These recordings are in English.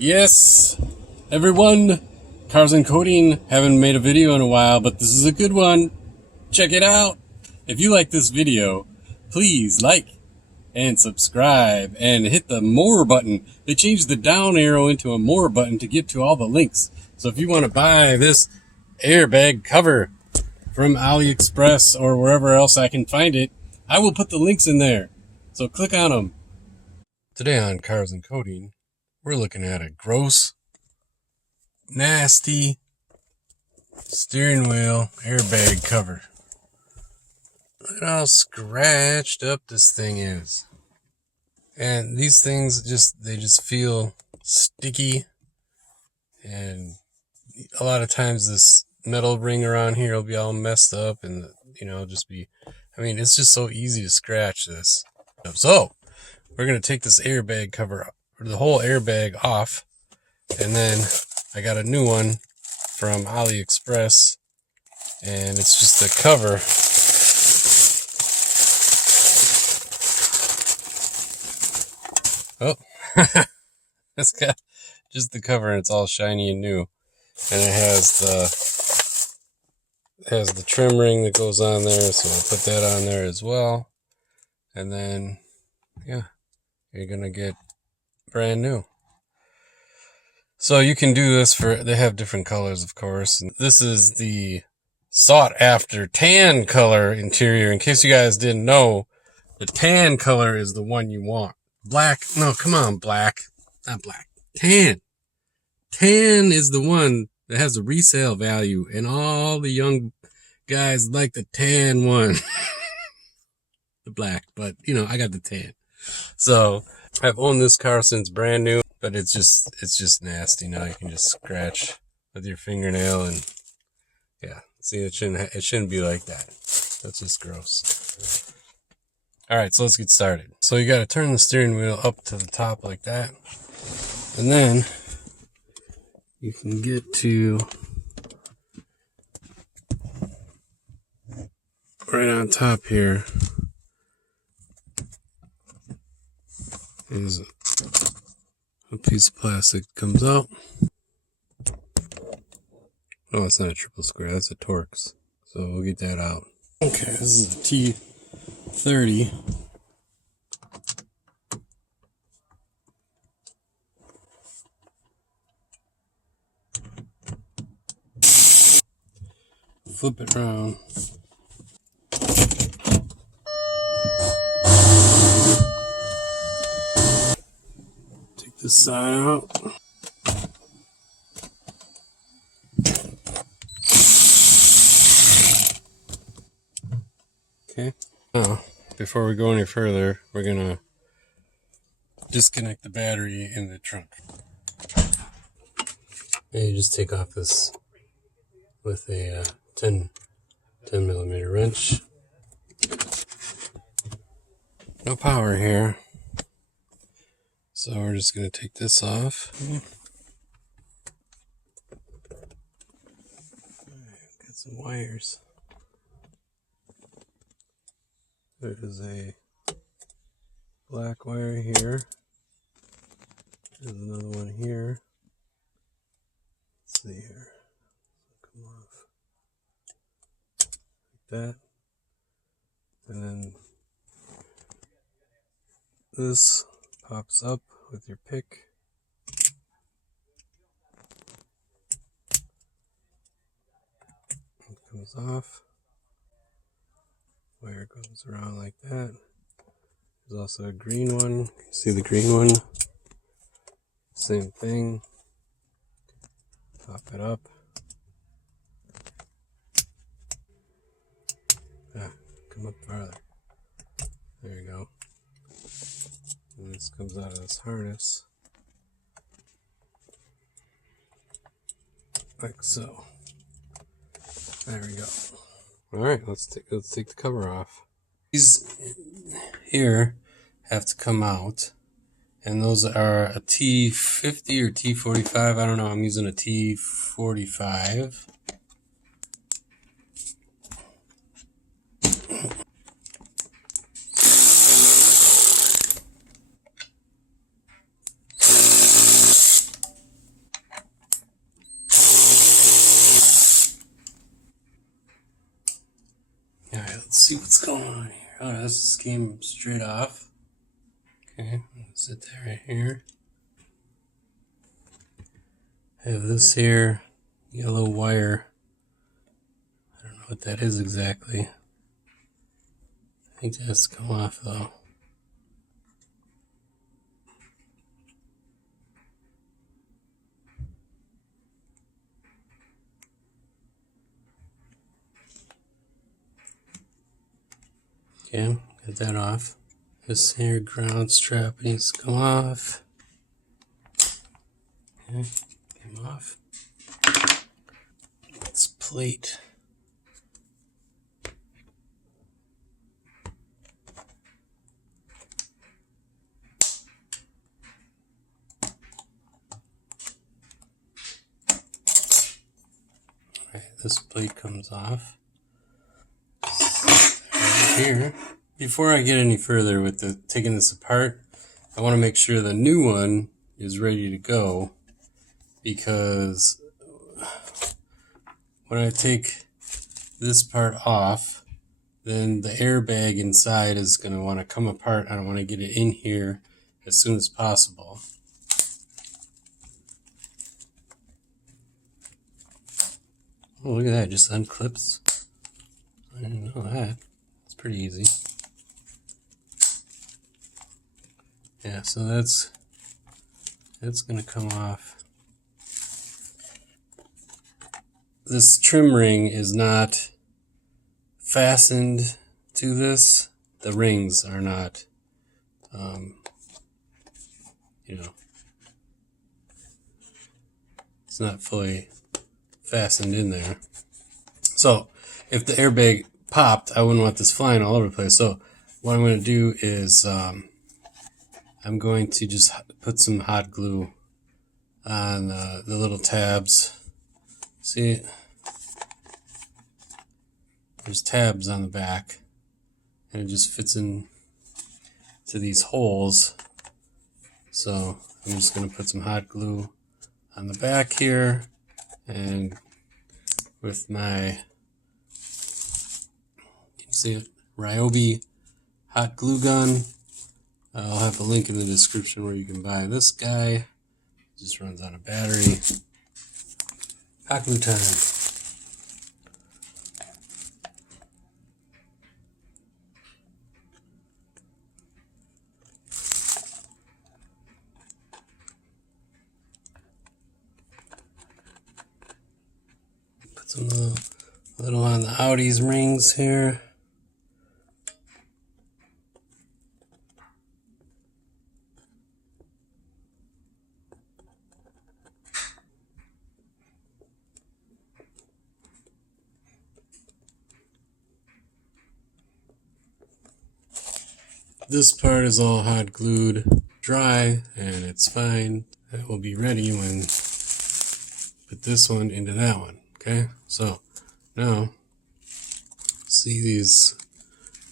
Yes, everyone, Cars and Coding. Haven't made a video in a while, but this is a good one. Check it out. If you like this video, please like and subscribe and hit the more button. They changed the down arrow into a more button to get to all the links. So if you want to buy this airbag cover from AliExpress or wherever else I can find it, I will put the links in there. So click on them. Today on Cars and Coding, we're looking at a gross, nasty steering wheel airbag cover. Look at how scratched up this thing is. And these things they just feel sticky. And a lot of times this metal ring around here will be all messed up and, it's just so easy to scratch this. So, we're going to take this airbag cover, or the whole airbag off. And then I got a new one from AliExpress, and it's just a cover. Oh, it's got just the cover, and it's all shiny and new. And it has the trim ring that goes on there, so I'll put that on there as well. And then, yeah, you're going to get brand new. So you can do this they have different colors, of course. And this is the sought after tan color interior. In case you guys didn't know, the tan color is the one you want. Black, no, come on, black. Not black. Tan. Tan is the one that has a resale value, and all the young guys like the tan one. The black, but I got the tan. So I've owned this car since brand new, but it's just nasty. Now you can just scratch with your fingernail, and yeah, see, it shouldn't be like that. That's just gross. All right, so let's get started. So you got to turn the steering wheel up to the top like that, and then you can get to right on top here is a piece of plastic that comes out. Oh, it's not a triple square, that's a Torx. So we'll get that out. Okay, this is a T30. Flip it around. Take this side out. Okay. Now, before we go any further, we're gonna disconnect the battery in the trunk. And you just take off this with a 10 millimeter wrench. No power here, so we're just going to take this off. Got some wires. There is a black wire here. There's another one here. Let's see here. Come off like that, and then this pops up with your pick. It comes off. Wire goes around like that. There's also a green one. You can see the green one. Same thing. Pop it up. Come up farther. There you go. And this comes out of this harness, like so. There we go. All right, let's take the cover off. These here have to come out, and those are a T50 or T45. I don't know. I'm using a T45. Oh, this just came straight off. Okay, sit that right here. I have this here, yellow wire. I don't know what that is exactly. I think that has to come off though. Okay, get that off. This here ground strap needs to come off. Okay, came off. This plate. Alright, this plate comes off. Right here. Before I get any further with taking this apart, I want to make sure the new one is ready to go, because when I take this part off, then the airbag inside is going to want to come apart. I don't want to get it in here as soon as possible. Oh, look at that, just unclips. I didn't know that. It's pretty easy. Yeah, so that's going to come off. This trim ring is not fastened to this. The rings are not, it's not fully fastened in there. So if the airbag popped, I wouldn't want this flying all over the place. So what I'm going to do is I'm going to just put some hot glue on the little tabs. See, there's tabs on the back, and it just fits in to these holes. So I'm just going to put some hot glue on the back here, and with my, you can see it, Ryobi hot glue gun. I'll have a link in the description where you can buy this guy. It just runs on a battery. Hot glue time. Put some little on the Audi's rings here. This part is all hot glued dry, and it's fine. It will be ready when put this one into that one. Okay, so now see, these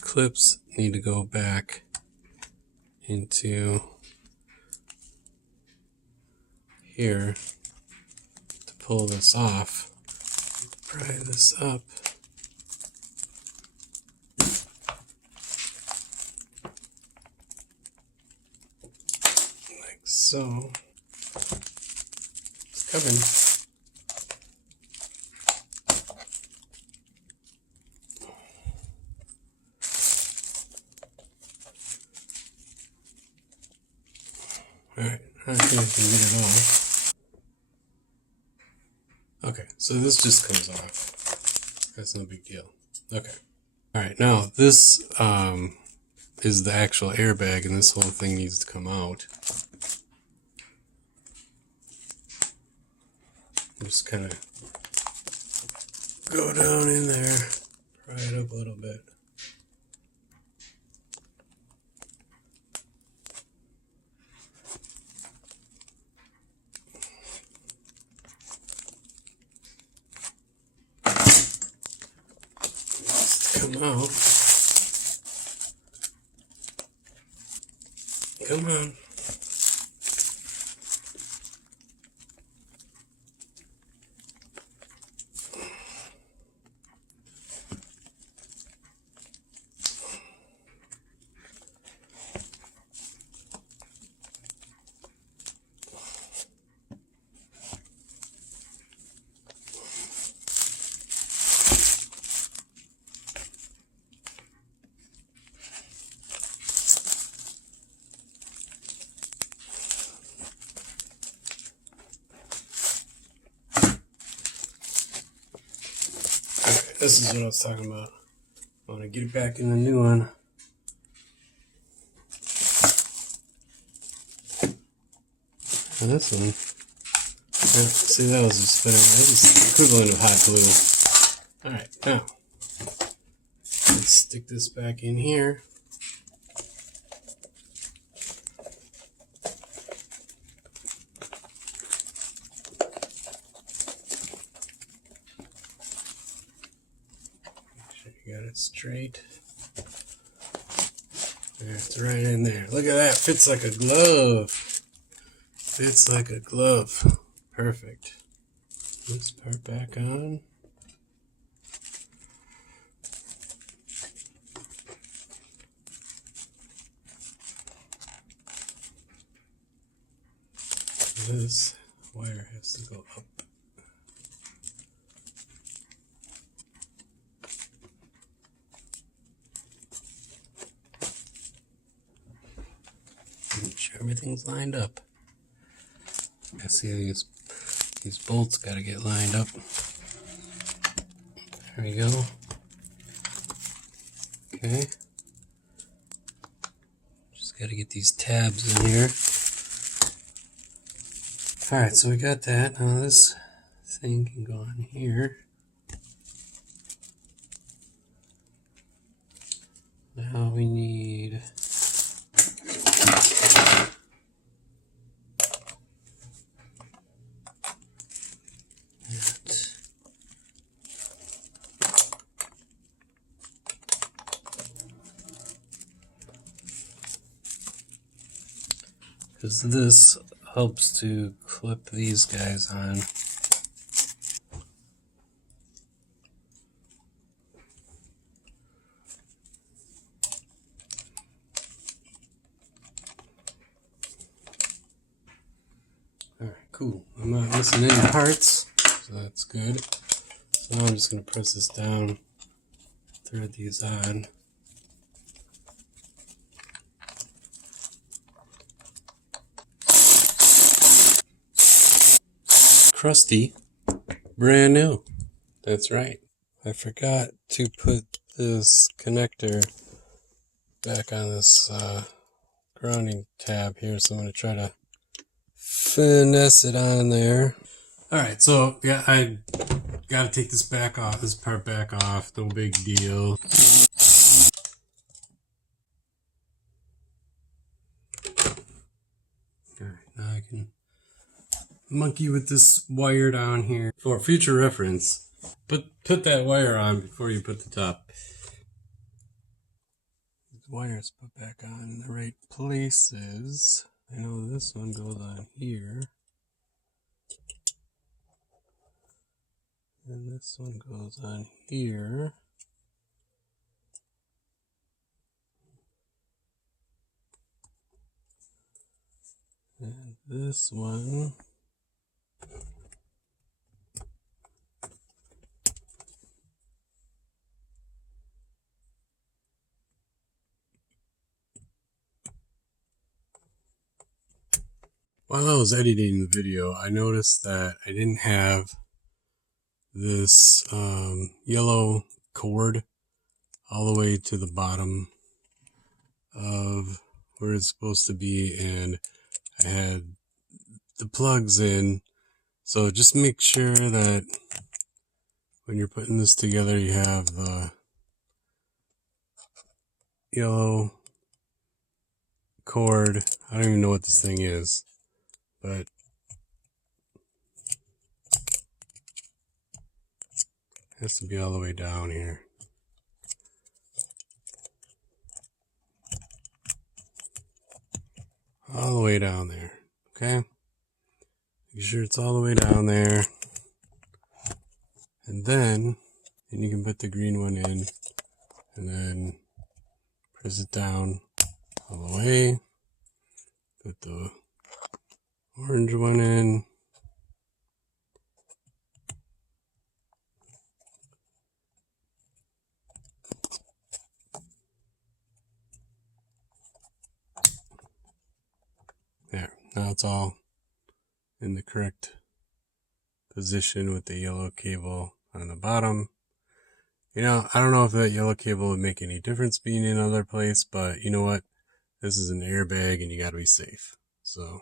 clips need to go back into here to pull this off. Pry this up. So it's coming. Alright, I think I can get it off. Okay, so this just comes off. That's no big deal. Okay. Alright, now this is the actual airbag, and this whole thing needs to come out. Just kind of go down in there, pry it up a little bit. Just come out. Come on. This is what I was talking about. I want to get it back in the new one. And this one, yeah, see, that was just spinning. That was the equivalent of hot glue. Alright, now, let's stick this back in here. Make sure you got it straight. There, it's right in there. Look at that, fits like a glove. Fits like a glove. Perfect. This part back on. This wire has to go up. Make sure everything's lined up. I see these bolts got to get lined up. There we go. Okay. Just got to get these tabs in here. Alright, so we got that. Now this thing can go on here. Now we need that. Because this helps to clip these guys on. Alright, cool. I'm not missing any parts, so that's good. So now I'm just going to press this down, thread these on. Crusty, brand new. That's right. I forgot to put this connector back on this grounding tab here, so I'm going to try to finesse it on there. Alright, so yeah, I gotta take this back off, this part back off, no big deal. Alright, now I can monkey with this wire down here for future reference. Put that wire on before you put the top. These wires put back on in the right places. I know this one goes on here. And this one goes on here. And this one while I was editing the video, I noticed that I didn't have this yellow cord all the way to the bottom of where it's supposed to be, and I had the plugs in. So just make sure that when you're putting this together, you have the yellow cord. I don't even know what this thing is, but it has to be all the way down here. All the way down there, okay? Make sure it's all the way down there. And then you can put the green one in, and then press it down all the way. Put the orange one in. There, now it's all in the correct position with the yellow cable on the bottom. You know, I don't know if that yellow cable would make any difference being in another place, but you know what? This is an airbag and you gotta be safe. So,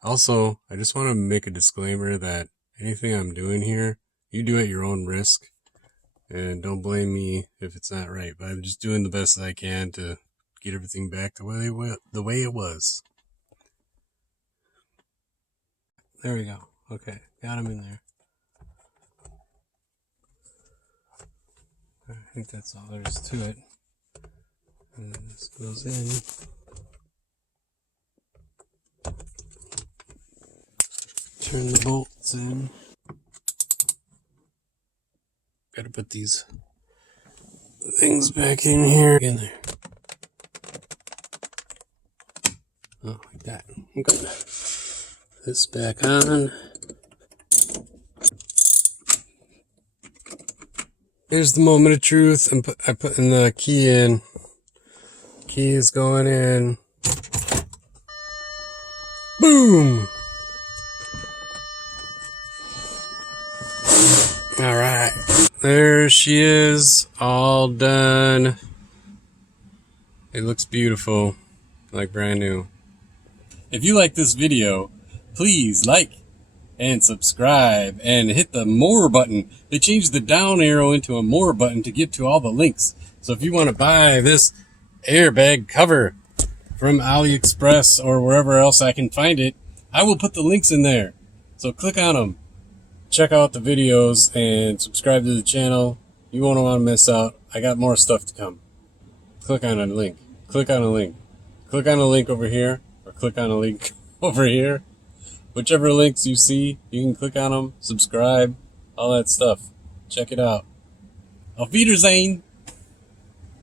also, I just want to make a disclaimer that anything I'm doing here, you do at your own risk. And don't blame me if it's not right, but I'm just doing the best I can to get everything back the way it was. There we go. Okay, got him in there. I think that's all there is to it. And then this goes in. Turn the bolts in. Gotta put these things back in here. In there. Oh, like that. Okay. This back on. Here's the moment of truth. I'm putting the key in. Key is going in. Boom! Alright. There she is. All done. It looks beautiful. Like brand new. If you like this video, please like and subscribe and hit the more button. They changed the down arrow into a more button to get to all the links. So if you want to buy this airbag cover from AliExpress or wherever else I can find it, I will put the links in there. So click on them. Check out the videos and subscribe to the channel. You won't want to miss out. I got more stuff to come. Click on a link. Click on a link. Click on a link over here or click on a link over here. Whichever links you see, you can click on them, subscribe, all that stuff. Check it out. Auf Wiedersehen!